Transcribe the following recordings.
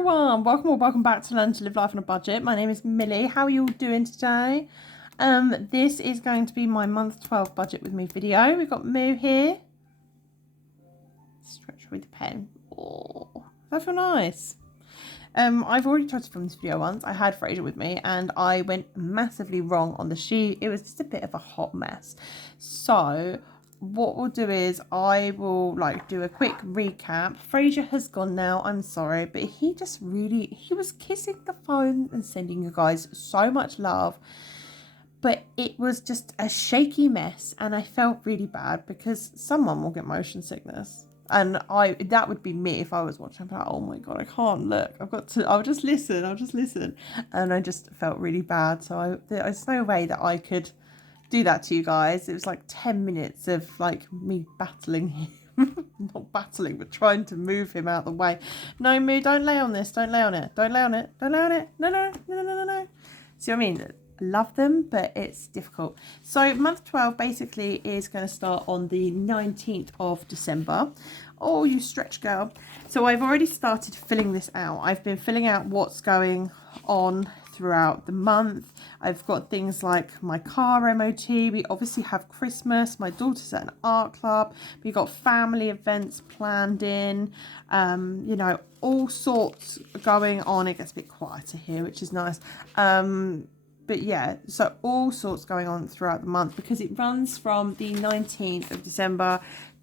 everyone, welcome or welcome back to Learn to Live Life on a Budget. My name is Millie. How are you all doing today? This is going to be my month 12 budget with me video. We've got Moo here. Stretch with the pen. Oh, that feel nice. I've already tried to film this video once. I had Fraser with me and I went massively wrong on the sheet. It was just a bit of a hot mess. So what we'll do is I will do a quick recap. Fraser has gone now, I'm sorry, but he was kissing the phone and sending you guys so much love, but it was just a shaky mess and I felt really bad because someone will get motion sickness. And that would be me if I was watching. I'd be like, oh my God, I can't look. I'll just listen. And I just felt really bad. So there's no way that I could do that to you guys. It was like 10 minutes of me battling him. Not battling, but trying to move him out of the way. No, Moo, don't lay on this. Don't lay on it. Don't lay on it. Don't lay on it. No. See what I mean? Love them, but it's difficult. So month 12 basically is going to start on the 19th of December. Oh, you stretch girl. So I've already started filling this out. I've been filling out what's going on throughout the month. I've got things like my car MOT. We obviously have Christmas. My daughter's at an art club. We've got family events planned in. You know, all sorts going on. It gets a bit quieter here, which is nice. But yeah, so all sorts going on throughout the month because it runs from the 19th of December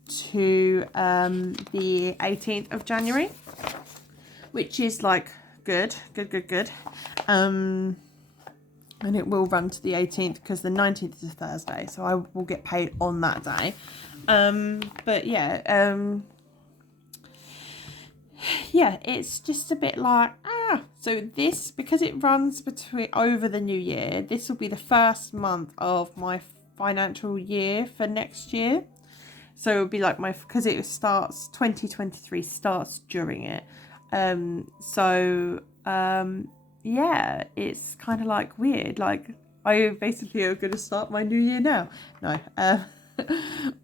to the 18th of January, which is good. And it will run to the 18th because the 19th is a Thursday, so I will get paid on that day. But yeah, yeah, it's just a bit so this, because it runs over the new year, this will be the first month of my financial year for next year. So it would be because it starts, 2023 starts during it. Yeah, it's kind of weird. I basically am going to start my new year now. No,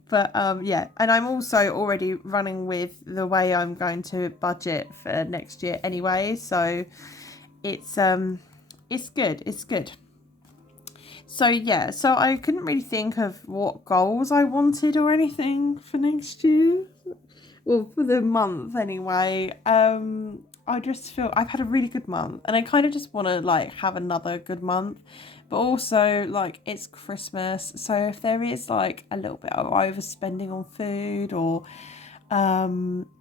but yeah, and I'm also already running with the way I'm going to budget for next year anyway, so it's good. So yeah, so I couldn't really think of what goals I wanted or anything for next year, well, for the month anyway. I just feel I've had a really good month and I kind of just want to have another good month. But also, it's Christmas, so if there is, a little bit of overspending on food or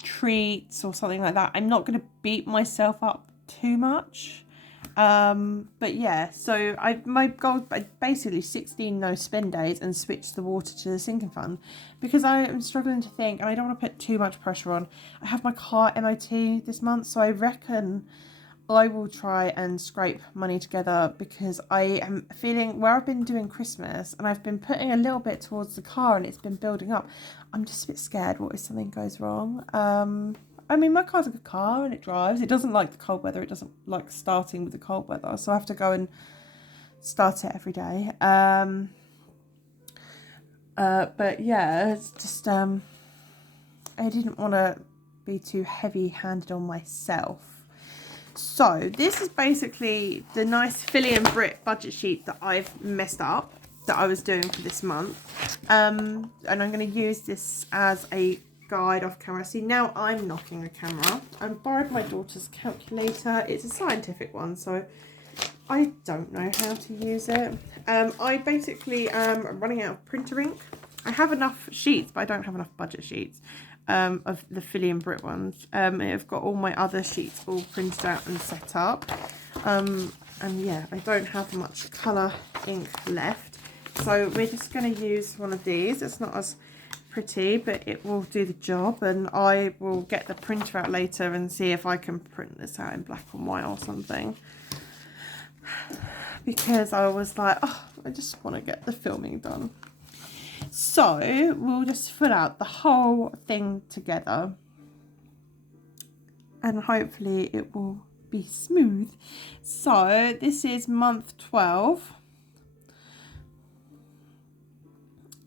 treats or something like that, I'm not going to beat myself up too much. But yeah, so my goal is basically 16 no spend days and switch the water to the sinking fund because I am struggling to think and I don't want to put too much pressure on. I have my car MOT this month, so I reckon I will try and scrape money together because I am feeling where I've been doing Christmas and I've been putting a little bit towards the car and it's been building up. I'm just a bit scared what if something goes wrong. I mean, my car's a good car and it drives. It doesn't like the cold weather. It doesn't like starting with the cold weather. So I have to go and start it every day. But yeah, it's just, I didn't want to be too heavy-handed on myself. So this is basically the nice Philly and Brit budget sheet that I've messed up, that I was doing for this month. And I'm going to use this as a guide off camera. See, now I'm knocking the camera. I borrowed my daughter's calculator. It's a scientific one, so I don't know how to use it. I basically am running out of printer ink. I have enough sheets, but I don't have enough budget sheets of the Philly and Brit ones. I've got all my other sheets all printed out and set up. And yeah, I don't have much colour ink left. So we're just going to use one of these. It's not as pretty, but it will do the job, and I will get the printer out later and see if I can print this out in black and white or something, because I was like, oh, I just want to get the filming done. So we'll just fill out the whole thing together and hopefully it will be smooth. So this is month 12.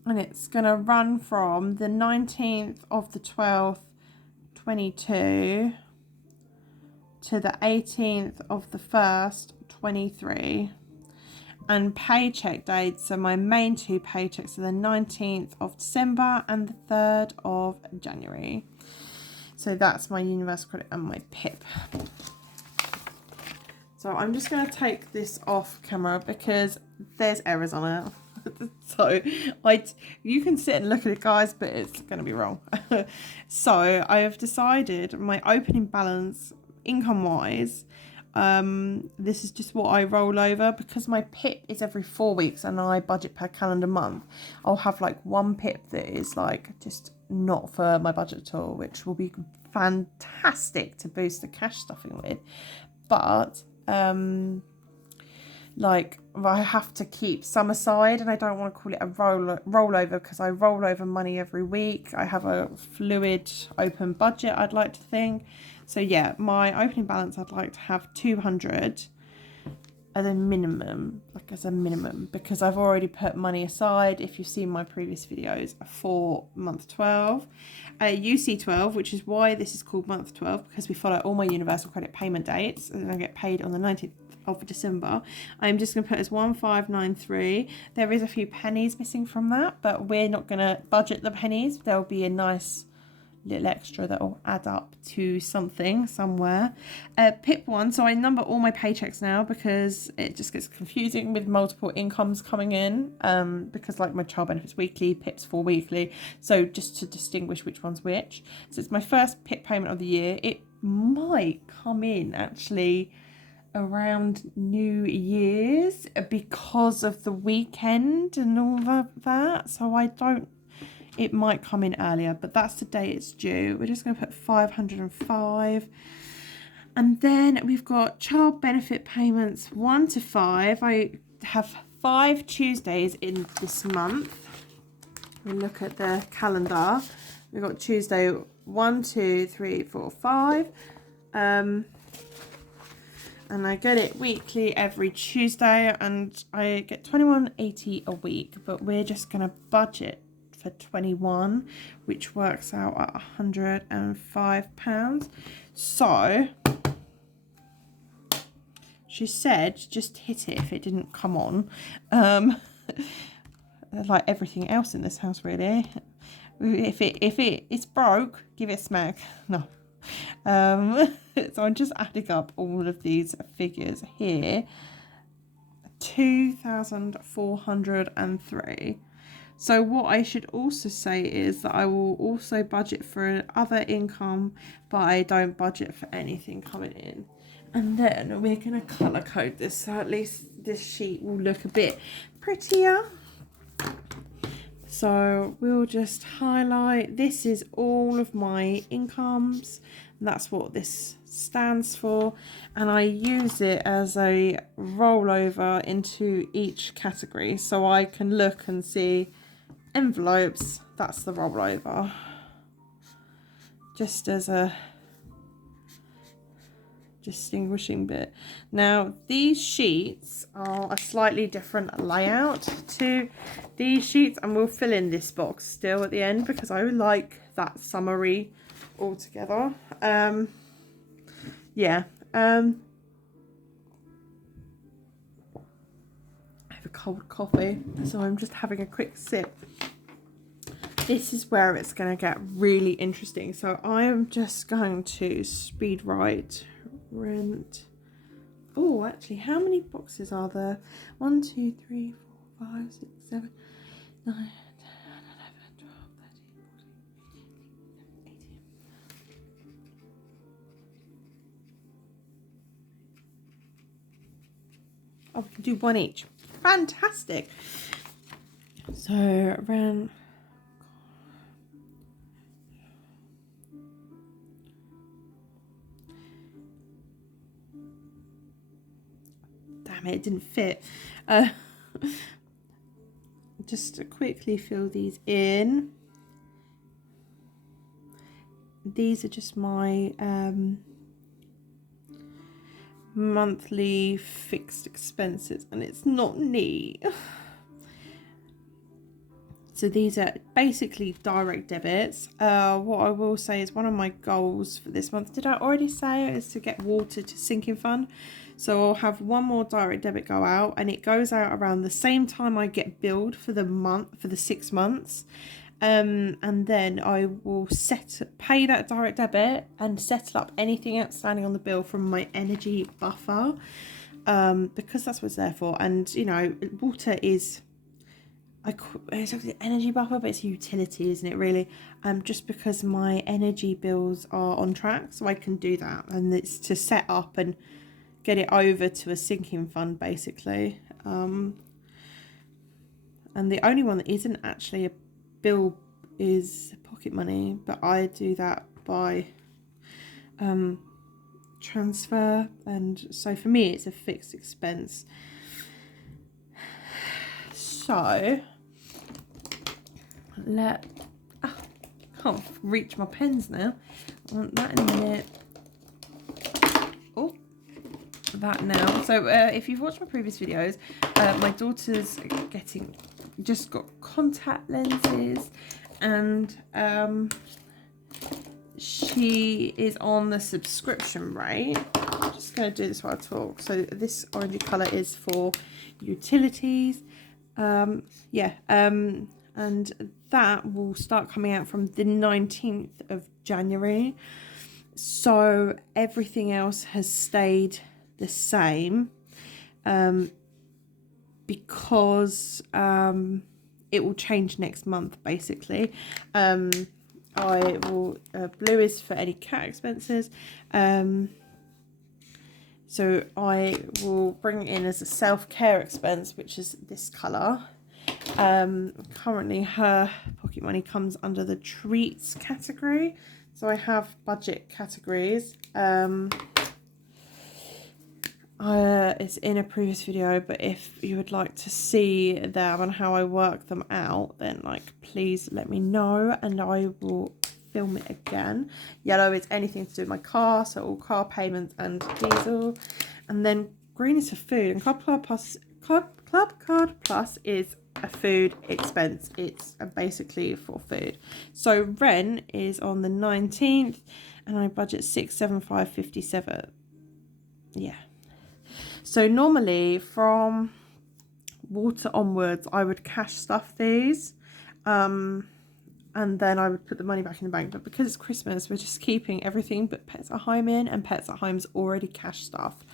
And it's going to run from the 19th of the 12th, 22 to the 18th of the 1st, 23. And paycheck dates, so my main two paychecks are the 19th of December and the 3rd of January. So that's my universal credit and my PIP. So I'm just going to take this off camera because there's errors on it. So you can sit and look at it, guys, but it's going to be wrong. So I have decided my opening balance income wise, this is just what I roll over because my PIP is every 4 weeks and I budget per calendar month. I'll have like one PIP that is like just not for my budget at all, which will be fantastic to boost the cash stuffing with. But like I have to keep some aside, and I don't want to call it a rollover because I roll over money every week. I have a fluid open budget, I'd like to think. So yeah, my opening balance, I'd like to have 200 as a minimum, because I've already put money aside, if you've seen my previous videos, for month 12. UC 12, which is why this is called month 12, because we follow all my universal credit payment dates, and I get paid on the 19th of December. I'm just going to put as 1593. There is a few pennies missing from that, but we're not going to budget the pennies. There'll be a nice little extra that will add up to something somewhere. PIP 1, so I number all my paychecks now because it just gets confusing with multiple incomes coming in, because like my child benefits weekly, PIP's for weekly, so just to distinguish which one's which. So it's my first PIP payment of the year. It might come in actually around New Year's because of the weekend and all of that, so it might come in earlier, but that's the day it's due. We're just going to put 505. And then we've got child benefit payments 1 to 5. I have 5 Tuesdays in this month. We look at the calendar. We've got Tuesday 1, 2, 3, 4, 5. And I get it weekly every Tuesday, and I get £21.80 a week, but we're just going to budget 21, which works out at £105. So she said just hit it if it didn't come on, like everything else in this house really. If it's broke, give it a smack. No. So I'm just adding up all of these figures here. 2,403. So what I should also say is that I will also budget for other income, but I don't budget for anything coming in. And then we're going to colour code this, so at least this sheet will look a bit prettier. So we'll just highlight, this is all of my incomes, and that's what this stands for, and I use it as a rollover into each category, so I can look and see envelopes, that's the rollover, just as a distinguishing bit. Now these sheets are a slightly different layout to these sheets, and we'll fill in this box still at the end because I like that summary altogether. Yeah, I have a cold coffee, so I'm just having a quick sip. This is where it's going to get really interesting. So I am just going to speed write rent. Oh, actually, how many boxes are there? 1, 2, 3, 4, 5, 6, 7, 9, 10, 11, 12, 13, 14, 15, 18. Oh, we can do one each. Fantastic. So rent. Damn it, it didn't fit. Just to quickly fill these in. These are just my monthly fixed expenses, and it's not neat. So these are basically direct debits. What I will say is one of my goals for this month, did I already say, is to get water to sinking fund. So I'll have one more direct debit go out, and it goes out around the same time I get billed for the month, for the 6 months. And then I will pay that direct debit and settle up anything outstanding on the bill from my energy buffer, because that's what it's there for. And you know, water is, it's an energy buffer, but it's a utility, isn't it, really? Just because my energy bills are on track, so I can do that, and it's to set up and get it over to a sinking fund, basically. And the only one that isn't actually a bill is pocket money, but I do that by transfer, and so for me it's a fixed expense. So can't reach my pens now. I want that in a minute. Oh, that now. So if you've watched my previous videos, my daughter's just got contact lenses, and she is on the subscription rate. I'm just going to do this while I talk. So this orangey colour is for utilities. And that will start coming out from the 19th of January. So everything else has stayed the same, because it will change next month, basically. I will, blue is for any cat expenses. So I will bring it in as a self-care expense, which is this colour. Currently her pocket money comes under the treats category. So I have budget categories. It's in a previous video, but if you would like to see them and how I work them out, then please let me know and I will film it again. Yellow is anything to do with my car, so all car payments and diesel. And then green is for food, and Club Card Plus is a food expense. It's basically for food. So rent is on the 19th, and I budget 675.57. Yeah. So normally from water onwards, I would cash stuff these, and then I would put the money back in the bank. But because it's Christmas, we're just keeping everything but Pets at Home in, and Pets at Home's already cash stuff.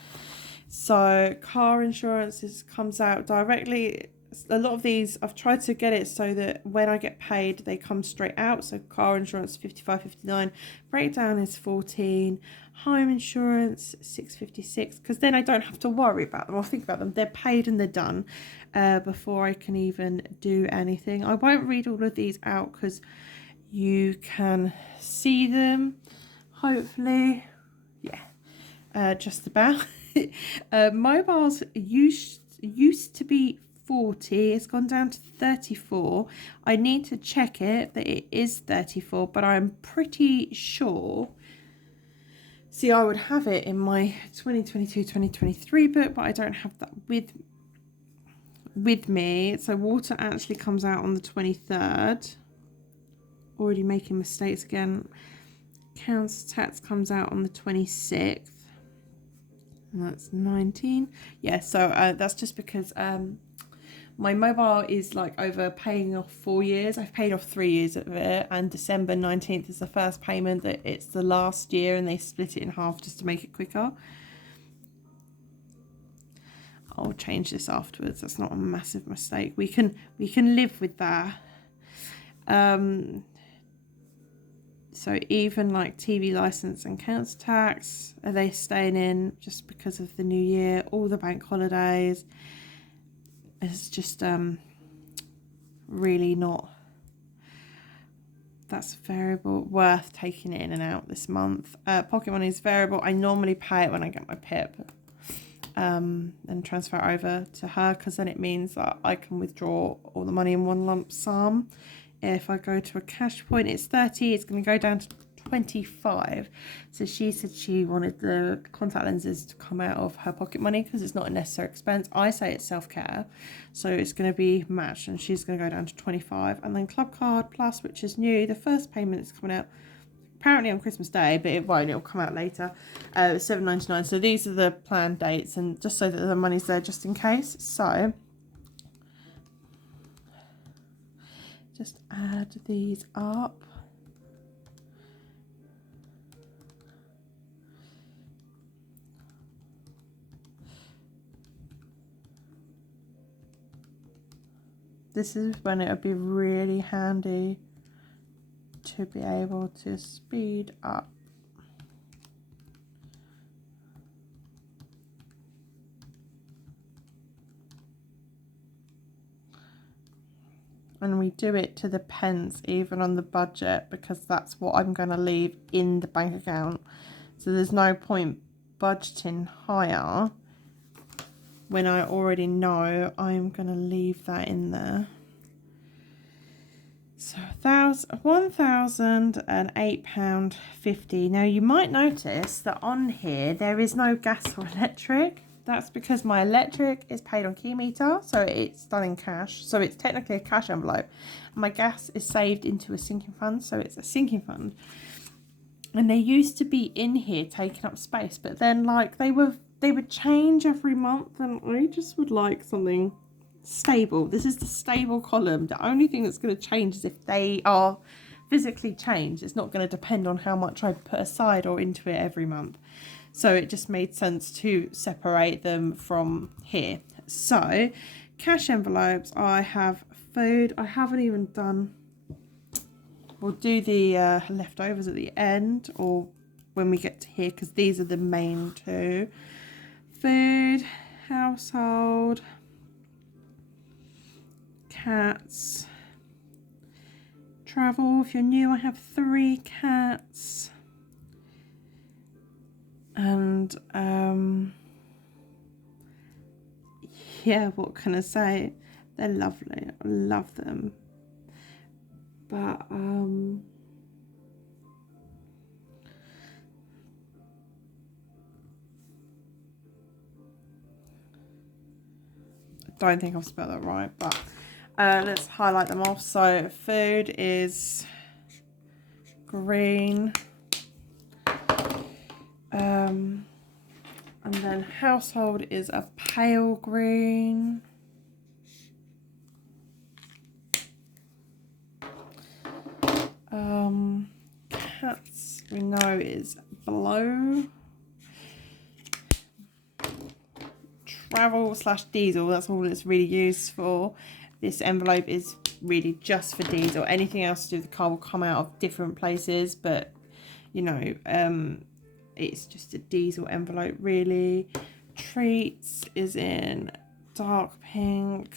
So car insurance comes out directly. A lot of these, I've tried to get it so that when I get paid, they come straight out. So car insurance, 55.59. Breakdown is 14. Home insurance, 6.56. Because then I don't have to worry about them or think about them. They're paid and they're done before I can even do anything. I won't read all of these out because you can see them, hopefully. Yeah, just about. Mobiles used to be 40. It's gone down to 34. I need to check it that it is 34, but I'm pretty sure. See, I would have it in my 2022-2023 book, but I don't have that with me. So water actually comes out on the 23rd. Already making mistakes again. Council tax comes out on the 26th. And that's 19. Yeah, so that's just because my mobile is over paying off 4 years. I've paid off 3 years of it, and December 19th is the first payment. That it's the last year, and they split it in half just to make it quicker. I'll change this afterwards. That's not a massive mistake. We can live with that. So even TV license and council tax, are they staying in just because of the new year? All the bank holidays. It's just really not, that's variable, worth taking it in and out this month. Pocket money is variable. I normally pay it when I get my PIP and transfer it over to her, because then it means that I can withdraw all the money in one lump sum. If I go to a cash point, it's 30. It's going to go down to 25. So she said she wanted the contact lenses to come out of her pocket money because it's not a necessary expense. I say it's self-care, so it's going to be matched, and she's going to go down to 25. And then Club Card Plus, which is new, the first payment is coming out apparently on Christmas Day, but it won't, it'll come out later. $7.99. So these are the planned dates, and just so that the money's there just in case. So just add these up. This is when it would be really handy to be able to speed up. And we do it to the pence even on the budget, because that's what I'm going to leave in the bank account. So there's no point budgeting higher when I already know I'm going to leave that in there. So £1,008.50. Now you might notice that on here there is no gas or electric. That's because my electric is paid on key meter, so it's done in cash. So it's technically a cash envelope. My gas is saved into a sinking fund, so it's a sinking fund. And they used to be in here taking up space, but then like they would change every month, and I just would like something stable. This is the stable column. The only thing that's going to change is if they are physically changed. It's not going to depend on how much I put aside or into it every month. So it just made sense to separate them from here. So cash envelopes, I have food. I haven't even done, we'll do the leftovers at the end or when we get to here, because these are the main two. Food, household, cats, travel. If you're new, I have 3 cats. And yeah, what can I say? They're lovely. I love them. But I don't think I've spelled that right, but let's highlight them off. So food is green. And then household is a pale green. Cats we know is blue. Travel / diesel, that's all it's really used for. This envelope is really just for diesel. Anything else to do with the car will come out of different places, but you know, it's just a diesel envelope really. Treats is in dark pink.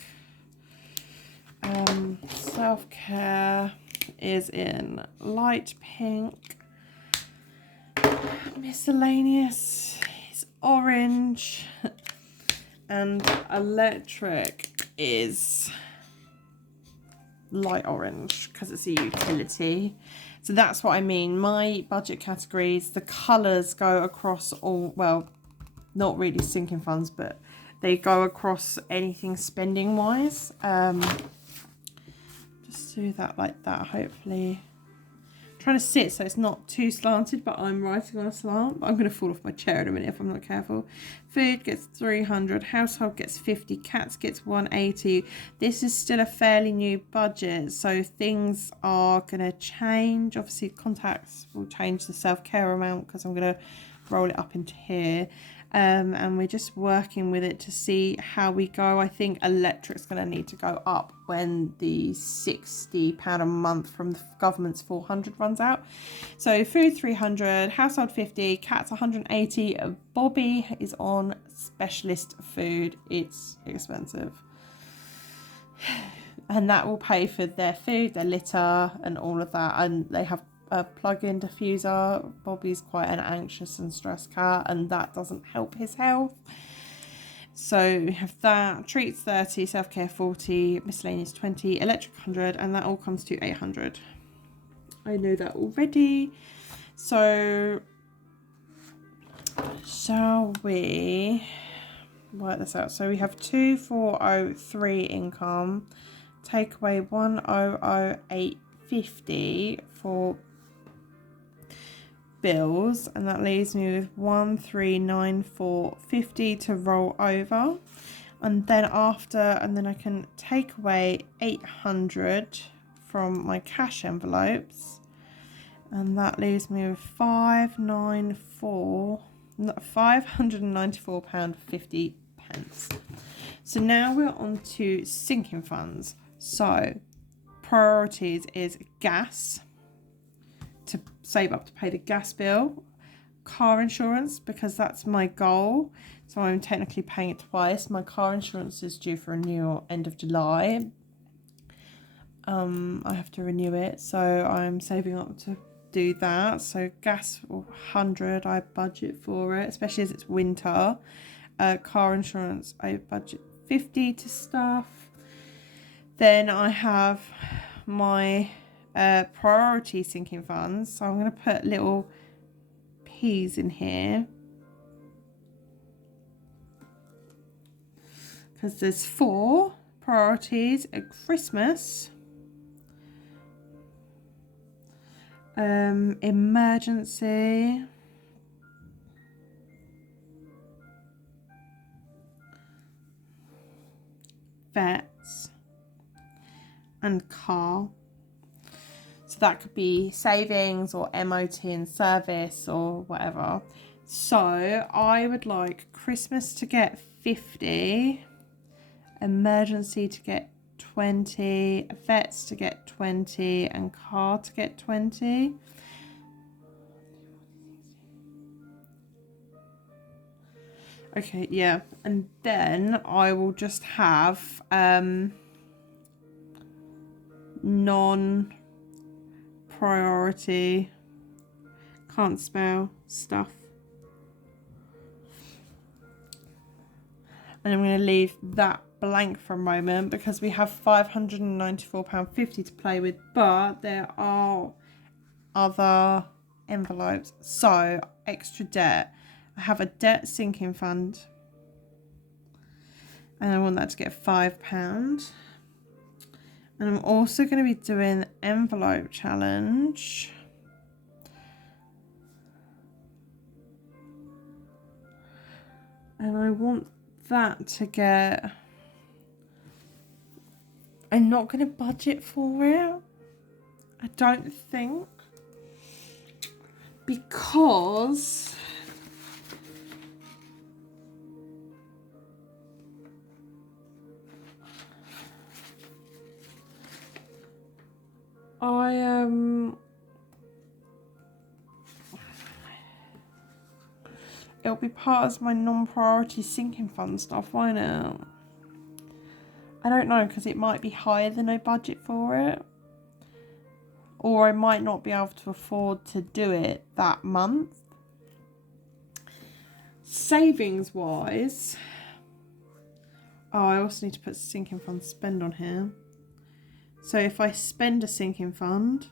Self-care is in light pink. Miscellaneous is orange. And electric is light orange because it's a utility. So that's what I mean. My budget categories, the colours go across all, well, not really sinking funds, but they go across anything spending wise. Just do that like that, hopefully. I'm trying to sit so it's not too slanted, but I'm writing on a slant. But I'm going to fall off my chair in a minute if I'm not careful. Food gets 300, household gets 50, cats gets 180. This is still a fairly new budget, so things are going to change. Obviously, contacts will change the self-care amount because I'm going to roll it up into here. And we're just working with it to see how we go. I think electric's going to need to go up when the £60 a month from the government's 400 runs out. So food 300, household 50, cats 180. Bobby is on specialist food. It's expensive. And that will pay for their food, their litter and all of that. And they have a plug-in diffuser. Bobby's quite an anxious and stressed cat, and that doesn't help his health. So we have that. Treats 30, self-care 40, miscellaneous 20, electric 100, and that all comes to 800. I know that already. So shall we work this out? So we have 2403 income, take away 100850 for bills, and that leaves me with 139450 to roll over. And then I can take away 800 from my cash envelopes, and that leaves me with £594.50. So now we're on to sinking funds. So priorities is gas, to save up to pay the gas bill, car insurance, because that's my goal, so I'm technically paying it twice. My car insurance is due for renewal end of July. I have to renew it, so I'm saving up to do that. So gas 100, I budget for it, especially as it's winter. Car insurance, I budget 50 to stuff. Then I have my priority sinking funds, so I'm going to put little P's in here because there's 4 priorities at Christmas, emergency, vets, and car. So that could be savings or MOT and service or whatever. So I would like Christmas to get 50, emergency to get 20, vets to get 20, and car to get 20. Okay, yeah. And then I will just have non-priority, can't spell, stuff. And I'm going to leave that blank for a moment because we have £594.50 to play with, but there are other envelopes. So extra debt. I have a debt sinking fund, and I want that to get £5. And I'm also going to be doing the envelope challenge. And I want that to get... I'm not going to budget for it, I don't think, because it'll be part of my non-priority sinking fund stuff, won't it? I don't know, because it might be higher than I budget for it, or I might not be able to afford to do it that month. Savings wise, I also need to put sinking fund spend on here. So if I spend a sinking fund,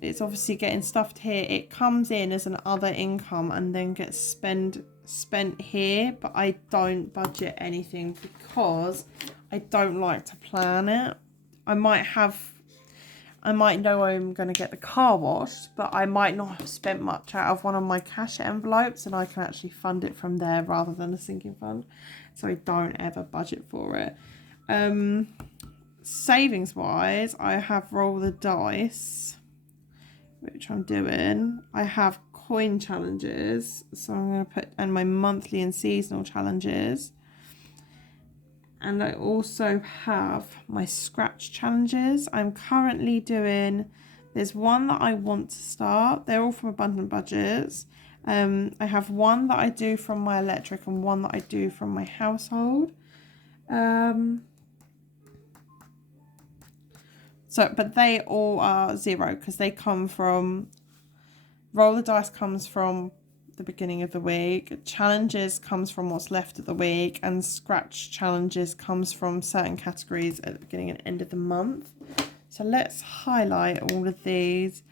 it's obviously getting stuffed here. It comes in as an other income and then gets spent here, but I don't budget anything because I don't like to plan it. I might know I'm going to get the car washed, but I might not have spent much out of one of my cash envelopes, and I can actually fund it from there rather than a sinking fund. So I don't ever budget for it. Savings wise, I have roll the dice, which I'm doing. I have coin challenges, so I'm going to put, and my monthly and seasonal challenges. And I also have my scratch challenges. I'm currently doing, there's one that I want to start. They're all from Abundant Budgets. I have one that I do from my electric and one that I do from my household. But they all are 0 because they come from, roll the dice comes from the beginning of the week, challenges comes from what's left of the week, and scratch challenges comes from certain categories at the beginning and end of the month. So let's highlight all of these.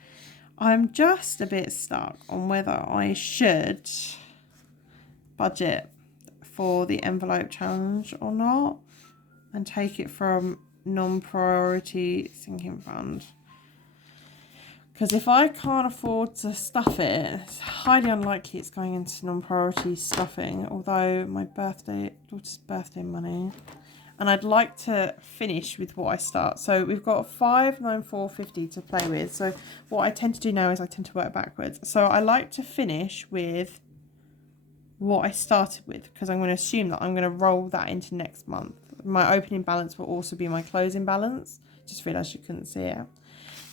I'm just a bit stuck on whether I should budget for the envelope challenge or not and take it from non-priority sinking fund. Because if I can't afford to stuff it, it's highly unlikely it's going into non-priority stuffing, although my daughter's birthday money. And I'd like to finish with what I start. So we've got 59450 to play with. So what I tend to do now is I tend to work backwards. So I like to finish with what I started with, because I'm going to assume that I'm going to roll that into next month. My opening balance will also be my closing balance. Just realised you couldn't see it.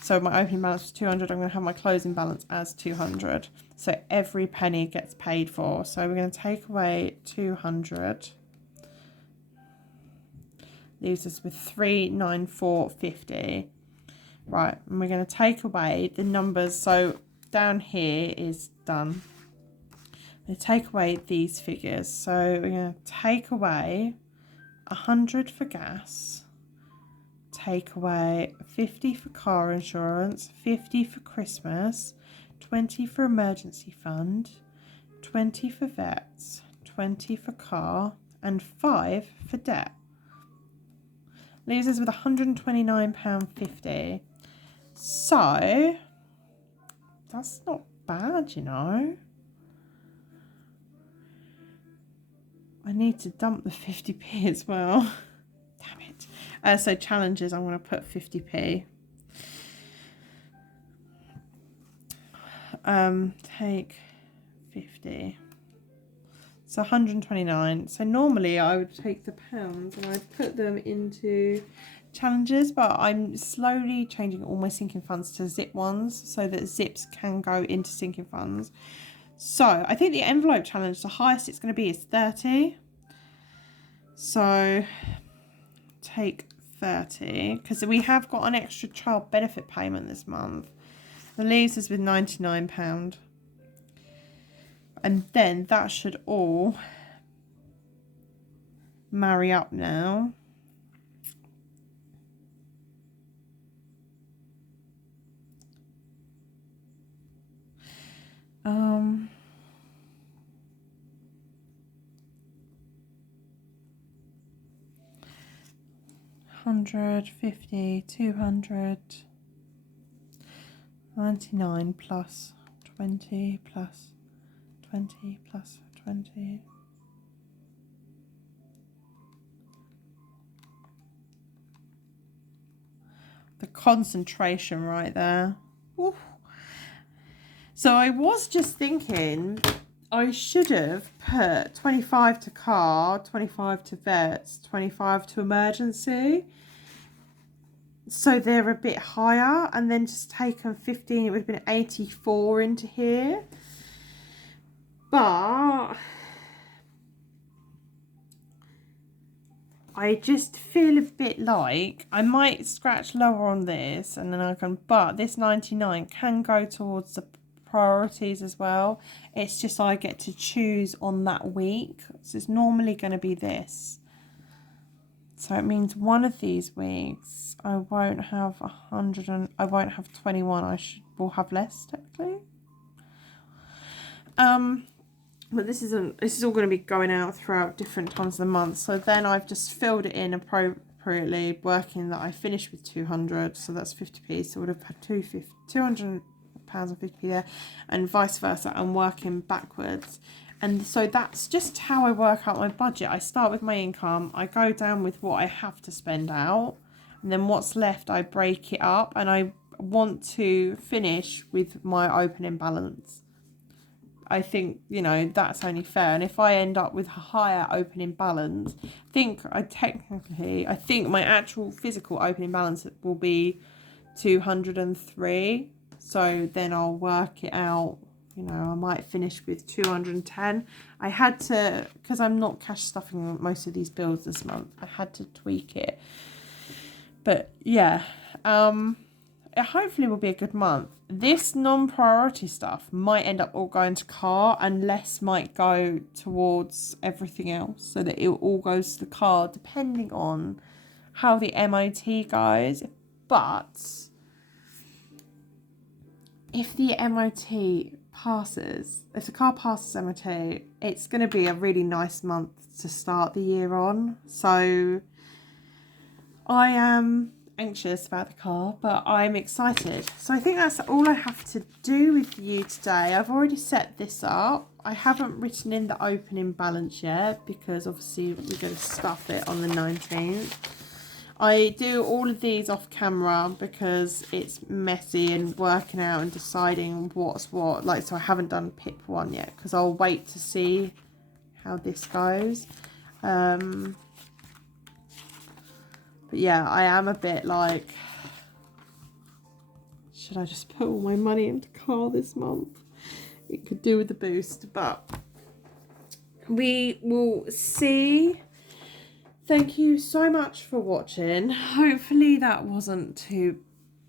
So my opening balance was 200. I'm going to have my closing balance as 200. So every penny gets paid for. So we're going to take away 200. Leaves us with 39450. Right, and we're going to take away the numbers. So down here is done. I'm going to take away these figures. So we're going to take away 100 for gas. Take away 50 for car insurance, 50 for Christmas, 20 for emergency fund, 20 for vets, 20 for car, and 5 for debt. Leaves us with £129.50. So that's not bad, you know. I need to dump the 50p as well. Damn it. So challenges, I'm going to put 50p. Take 50. So 129. So normally I would take the pounds and I'd put them into challenges, but I'm slowly changing all my sinking funds to zip ones so that zips can go into sinking funds. So I think the envelope challenge, the highest it's going to be is 30. So take 30, because we have got an extra child benefit payment this month. It leaves us with £99. And then that should all marry up now. £150, 200, 99 plus 20 plus 20 plus 20. The concentration right there. Oof. So I was just thinking I should have put 25 to car, 25 to vets, 25 to emergency. So they're a bit higher, and then just taken 15, it would have been 84 into here. But I just feel a bit like I might scratch lower on this and then I can, but this 99 can go towards the priorities as well. It's just I get to choose on that week. So it's normally going to be this. So it means one of these weeks I won't have 100 and I won't have 21. Will have less technically. But this is all going to be going out throughout different times of the month. So then I've just filled it in appropriately, working that I finished with 200. So that's 50p. So I would have had £200 and 50p there, and vice versa. I'm working backwards. And so that's just how I work out my budget. I start with my income, I go down with what I have to spend out, and then what's left I break it up, and I want to finish with my opening balance. I think, you know, that's only fair. And if I end up with a higher opening balance, I think my actual physical opening balance will be 203. So then I'll work it out. You know, I might finish with 210. I had to, because I'm not cash stuffing most of these bills this month, I had to tweak it. But yeah, it hopefully will be a good month. This non-priority stuff might end up all going to car, and less might go towards everything else, so that it all goes to the car depending on how the MOT goes. But if the MOT passes, if the car passes MOT, it's going to be a really nice month to start the year on. So I am anxious about the car, but I'm excited. So I think that's all I have to do with you today. I've already set this up. I haven't written in the opening balance yet because obviously we're going to stuff it on the 19th. I do all of these off camera because it's messy and working out and deciding what's what. Like, so I haven't done PIP one yet because I'll wait to see how this goes. But yeah, I am a bit like, should I just put all my money into car this month? It could do with the boost, but we will see. Thank you so much for watching. Hopefully that wasn't too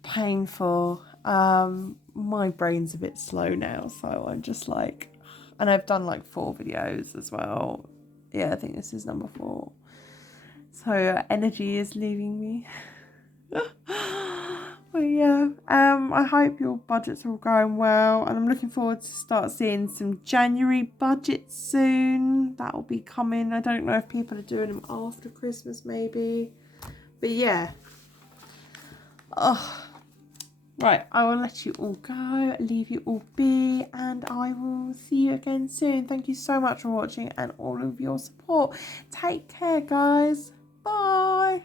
painful. My brain's a bit slow now, so I'm just like, and I've done like 4 videos as well. Yeah, I think this is number 4. So energy is leaving me. But yeah, I hope your budgets are all going well, and I'm looking forward to start seeing some January budgets soon. That will be coming. I don't know if people are doing them after Christmas maybe, but yeah. Oh, right, I will let you all go, leave you all be, and I will see you again soon. Thank you so much for watching and all of your support. Take care, guys. Bye.